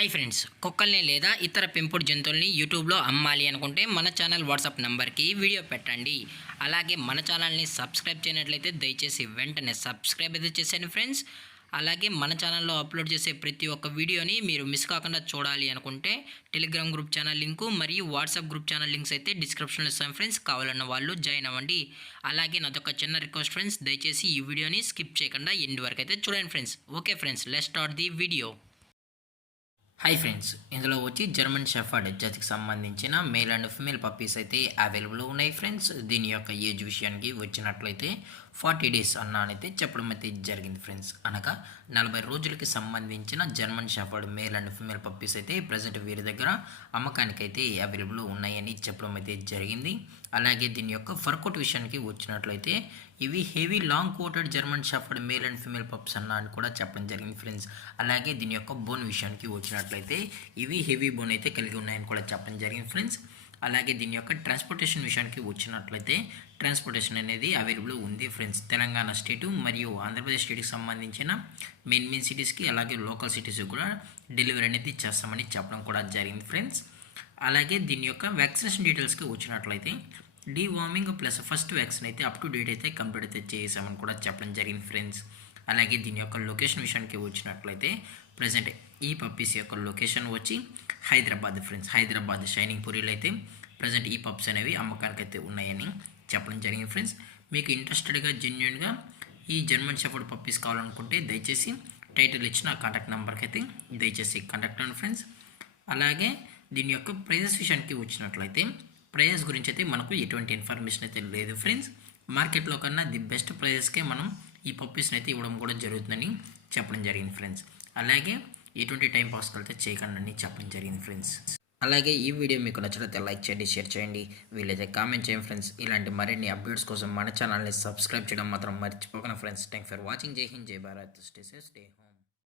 Hi friends, కుక్కల్ని లేదా ఇతర పెంపుడు జంతువుల్ని యూట్యూబ్లో అమ్మాలి అనుకుంటే మన ఛానల్ వాట్సాప్ నెంబర్కి వీడియో పెట్టండి. అలాగే మన ఛానల్ని సబ్స్క్రైబ్ చేయనట్లయితే దయచేసి వెంటనే సబ్స్క్రైబ్ అయితే చేసేయండి ఫ్రెండ్స్. అలాగే మన ఛానల్లో అప్లోడ్ చేసే ప్రతి ఒక్క వీడియోని మీరు మిస్ కాకుండా చూడాలి అనుకుంటే టెలిగ్రామ్ గ్రూప్ ఛానల్ లింకు మరియు వాట్సాప్ గ్రూప్ ఛానల్ లింక్స్ అయితే డిస్క్రిప్షన్లో ఇస్తాను ఫ్రెండ్స్. కావాలన్న వాళ్ళు జాయిన్ అవ్వండి. అలాగే నాదొక చిన్న రిక్వెస్ట్ ఫ్రెండ్స్, దయచేసి ఈ వీడియోని స్కిప్ చేయకుండా ఎండ్ వరకు అయితే చూడండి friends. Okay friends, let's start the video. Hi friends, ఇందులో వచ్చి జర్మన్ షెఫర్డ్ జాతికి సంబంధించిన మేల్ అండ్ ఫిమేల్ పప్పీస్ అయితే అవైలబుల్ ఉన్నాయి ఫ్రెండ్స్. దీని యొక్క ఏజ్ విషయానికి వచ్చినట్లయితే 40 డేస్ అన్నానైతే చెప్పడం అయితే జరిగింది ఫ్రెండ్స్. అనగా 40 రోజులకి సంబంధించిన German shepherd male and female puppies అయితే ప్రజెంట్ వీరి దగ్గర అమ్మకానికి అయితే అవైలబుల్ ఉన్నాయని చెప్పడం అయితే జరిగింది. అలాగే దీని యొక్క ఫర్కోట్ విషయానికి వచ్చినట్లయితే ఇవి heavy long coated German shepherd male and female pups అన్న అని కూడా చెప్పడం జరిగింది ఫ్రెండ్స్. అలాగే దీని యొక్క బోన్ విషయానికి వచ్చినట్లయితే ఇవి హెవీ బోన్ అయితే కలిగి ఉన్నాయని కూడా చెప్పడం జరిగింది ఫ్రెండ్స్. అలాగే దీని యొక్క ట్రాన్స్పోర్టేషన్ విషయానికి వచ్చినట్లయితే ట్రాన్స్పోర్టేషన్ అనేది అవైలబుల్ ఉంది ఫ్రెండ్స్. తెలంగాణ స్టేటు మరియు ఆంధ్రప్రదేశ్ స్టేట్కి సంబంధించిన మెయిన్ సిటీస్కి అలాగే లోకల్ సిటీస్కి కూడా డెలివరీ అనేది చేస్తామని చెప్పడం కూడా జరిగింది ఫ్రెండ్స్. అలాగే దీని యొక్క వ్యాక్సినేషన్ డీటెయిల్స్కి వచ్చినట్లయితే డీవార్మింగ్ ప్లస్ ఫస్ట్ వ్యాక్సిన్ అయితే అప్ టు డేట్ అయితే కంప్లీట్ అయితే చేసామని కూడా చెప్పడం జరిగింది ఫ్రెండ్స్. అలాగే దీని యొక్క లొకేషన్ విషయానికి వచ్చినట్లయితే ప్రజెంట్ ఈ పప్పీస్ యొక్క లొకేషన్ వచ్చి హైదరాబాద్ ఫ్రెండ్స్. హైదరాబాద్ షైనింగ్ పూరిలో అయితే ప్రజెంట్ ఈ పప్స్ అనేవి అమ్మకానికి అయితే ఉన్నాయని చెప్పడం జరిగింది ఫ్రెండ్స్. మీకు ఇంట్రెస్టెడ్గా జెన్యున్గా ఈ జర్మన్ షెఫర్డ్ పప్పీస్ కావాలనుకుంటే దయచేసి టైటిల్ ఇచ్చిన కాంటాక్ట్ నెంబర్కి అయితే దయచేసి కాంటాక్ట్ అవ్వండి ఫ్రెండ్స్. అలాగే దీని యొక్క ప్రైజెస్ విషయానికి వచ్చినట్లయితే ప్రైజెస్ గురించి అయితే మనకు ఎటువంటి ఇన్ఫర్మేషన్ అయితే లేదు ఫ్రెండ్స్. మార్కెట్లో కన్నా ది బెస్ట్ ప్రైజెస్కే మనం ఈ పప్పీస్ని అయితే ఇవ్వడం కూడా జరుగుతుందని చెప్పడం జరిగింది ఫ్రెండ్స్. అలాగే ఎటువంటి టైం పాస్కి అయితే చేయకండి చెప్పడం జరిగింది ఫ్రెండ్స్. అలాగే ఈ వీడియో మీకు నచ్చినట్లయితే లైక్ చేయండి, షేర్ చేయండి, వీలైతే కామెంట్ చేయండి ఫ్రెండ్స్. ఇలాంటి మరిన్ని అప్డేట్స్ కోసం మన ఛానల్ని సబ్స్క్రైబ్ చేయడం మాత్రం మర్చిపోకండి ఫ్రెండ్స్. Thanks for watching. జై హింద్, జై Bharat, stay safe, stay home.